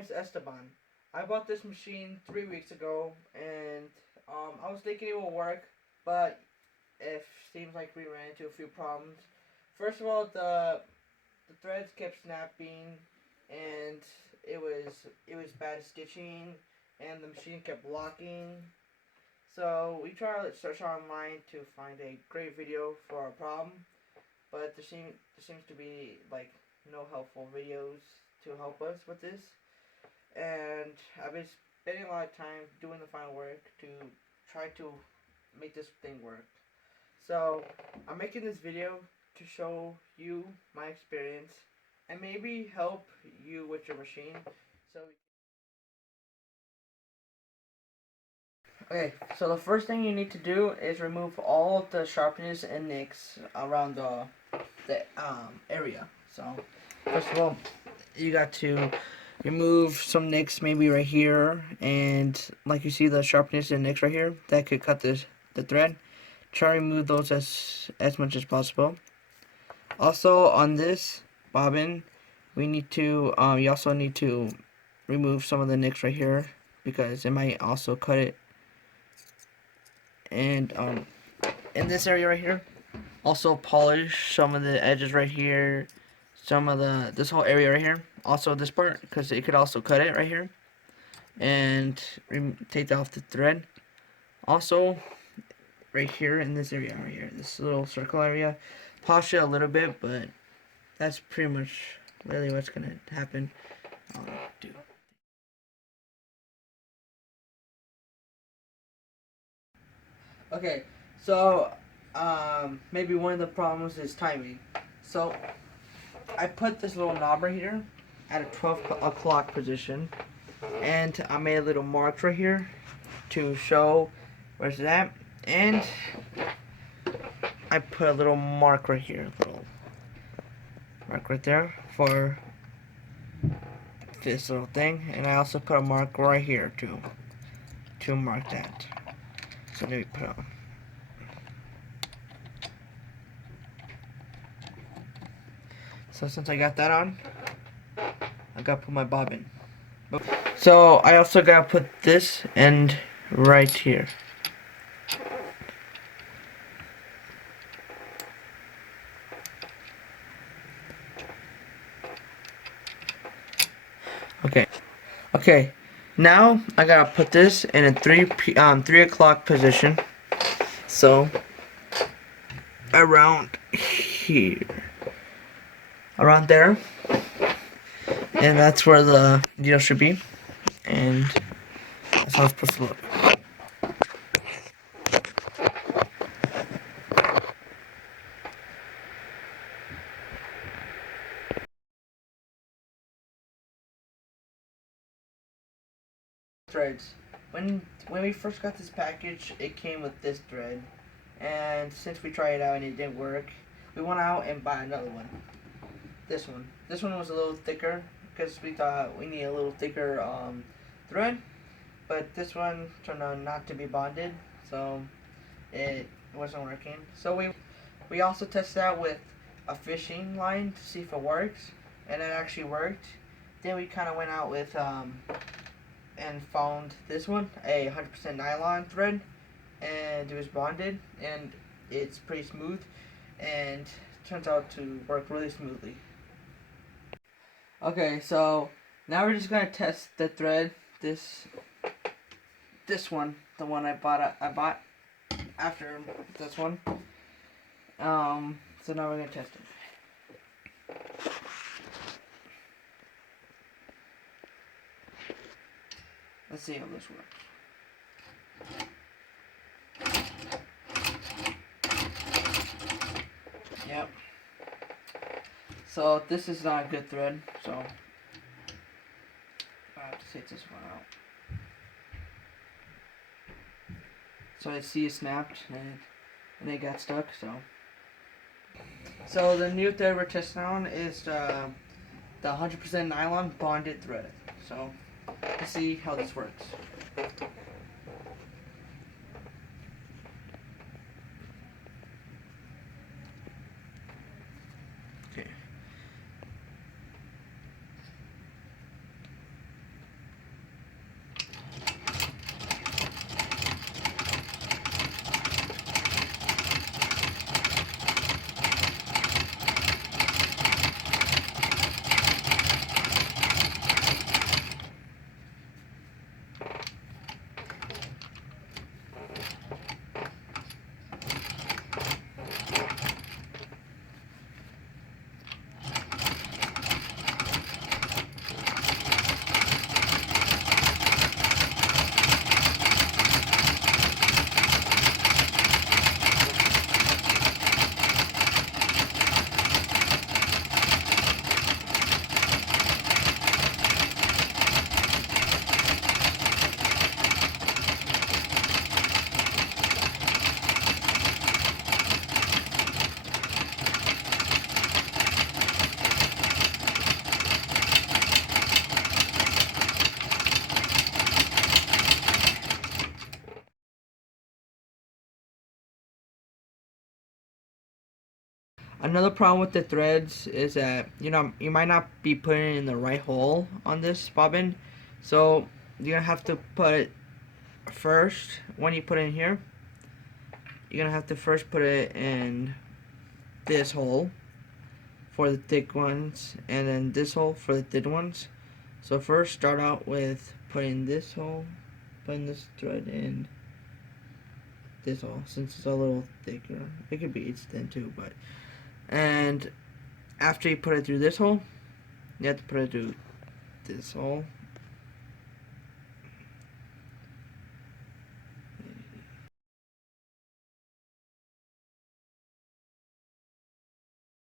name's Esteban. I bought this machine 3 weeks ago, and I was thinking it will work, but it seems like we ran into a few problems. First of all, the threads kept snapping, and it was bad stitching, and the machine kept locking. So we tried to search online to find a great video for our problem, but there seems to be like no helpful videos to help us with this. And I've been spending a lot of time doing the final work to try to make this thing work. So I'm making this video to show you my experience and maybe help you with your machine. So okay, so the first thing you need to do is remove all of the sharpness and nicks around the area. So first of all, you got to remove some nicks maybe right here, and like you see the sharpness and nicks right here that could cut the thread. Try to remove those as much as possible. Also on this bobbin, we need to you also need to remove some of the nicks right here because it might also cut it. And in this area right here, also polish some of the edges right here, some of this whole area right here, also this part, because it could also cut it right here, and take off the thread. Also right here in this area right here, this little circle area, polish it a little bit, but that's pretty much really what's gonna happen. Do okay, so maybe one of the problems is timing. So I put this little knob right here at a 12 o'clock position, and I made a little mark right here to show where's that, and I put a little mark right here, a little mark right there for this little thing, and I also put a mark right here to mark that. So let me put on. So since I got that on, I gotta put my bobbin. So I also gotta put this end right here. Okay. Okay. Now I gotta put this in a 3 o'clock position. So around here, around there, and that's where the needle should be, and that's how it's supposed to look. Threads. When we first got this package, it came with this thread, and since we tried it out and it didn't work, we went out and bought another one. This one. This one was a little thicker because we thought we need a little thicker thread, but this one turned out not to be bonded, so it wasn't working. So we also tested out with a fishing line to see if it works, and it actually worked. Then we kind of went out with and found this one, a 100% nylon thread, and it was bonded, and it's pretty smooth, and turns out to work really smoothly. Okay, so now we're just gonna test the thread. This one, the one I bought after this one. So now we're gonna test it. Let's see how this works. Yep. So this is not a good thread, so I have to take this one out. So I see it snapped and it got stuck. So the new thread we're testing on is the 100% nylon bonded thread. So let's see how this works. Okay. Another problem with the threads is that you might not be putting it in the right hole on this bobbin, so you're gonna have to put it first. When you put it in here, you're gonna have to first put it in this hole for the thick ones, and then this hole for the thin ones. So first start out with putting this hole, putting this thread in this hole, since it's a little thicker. It could be it's thin too, but and after you put it through this hole, you have to put it through this hole.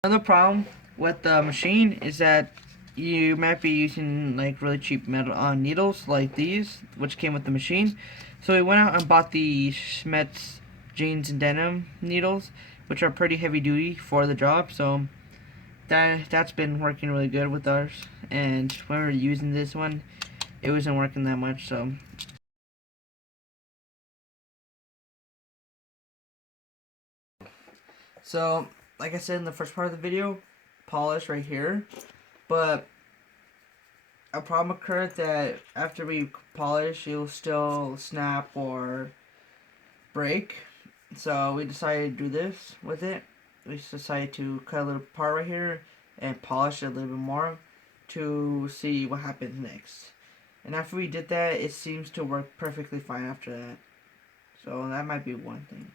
Another problem with the machine is that you might be using like really cheap metal needles like these, which came with the machine. So we went out and bought the Schmetz jeans and denim needles, which are pretty heavy duty for the job. So that's been working really good with ours. And when we were using this one, it wasn't working that much. So like I said in the first part of the video, polish right here, but a problem occurred that after we polish, it will still snap or break. So we decided to do this with it. We decided to cut a little part right here and polish it a little bit more to see what happens next. And after we did that, it seems to work perfectly fine after that. So that might be one thing.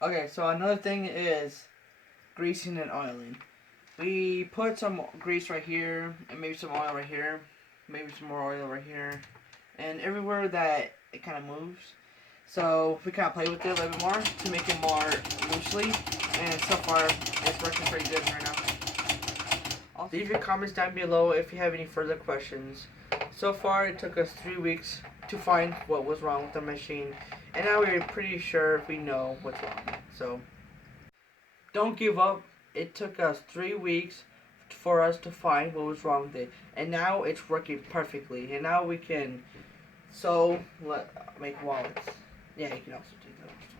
Okay, so another thing is greasing and oiling. We put some grease right here, and maybe some oil right here, maybe some more oil right here, and everywhere that it kind of moves. So we kind of play with it a little bit more to make it more loosely, and so far it's working pretty good right now. Leave your comments down below if you have any further questions. So far it took us 3 weeks to find what was wrong with the machine, and now we're pretty sure we know what's wrong. So don't give up. It took us 3 weeks for us to find what was wrong with it, and now it's working perfectly. And now we can make wallets. Yeah, you can also do those.